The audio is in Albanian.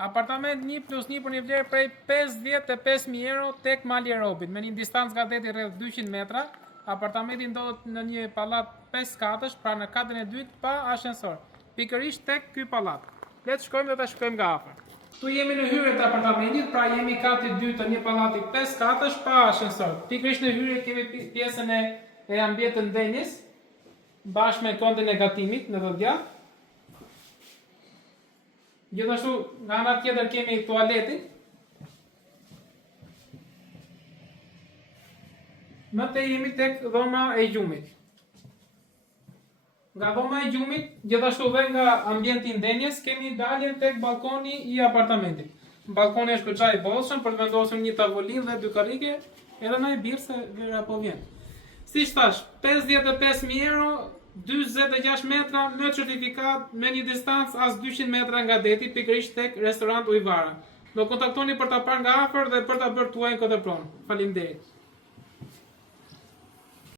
Apartament 1+1 për një vlerë prej 55.000 euro tek Mali Robit, me një distancë nga deti rreth 200 metra. Apartamenti ndodhet në një pallat 5 katësh, pra në katrin e dytë pa ashensor. Pikërisht tek ky pallat. Le të shkojmë dhe ta shikojmë nga afër. Ktu jemi në hyrje të apartamentit, pra jemi kati 2 të një pallati 5 katësh pa ashensor. Pikërisht në hyrje kemi pjesën e ambientit ndenjes, bashkë me kondin e gatimit në të djathtë. Gjithashtu, nga ana tjetër kemi tualetin. Më te jemi tek dhoma e gjumit. Nga dhoma e gjumit, gjithashtu dhe nga ambienti ndenjes, kemi daljen tek balkoni i apartamentit. Balkoni është goxha i bollshëm për të vendosur një tavolinë dhe 2 karrige, edhe në e birë se vera po vjen. Siç thash, 55.000 euro, 46 metra në certifikat me një distancë as 200 metra nga deti, pikërisht tek restorant Ujvara. Do kontaktoni për ta parë nga afër dhe për ta bërë tuajin këtë pronë. Faleminderit.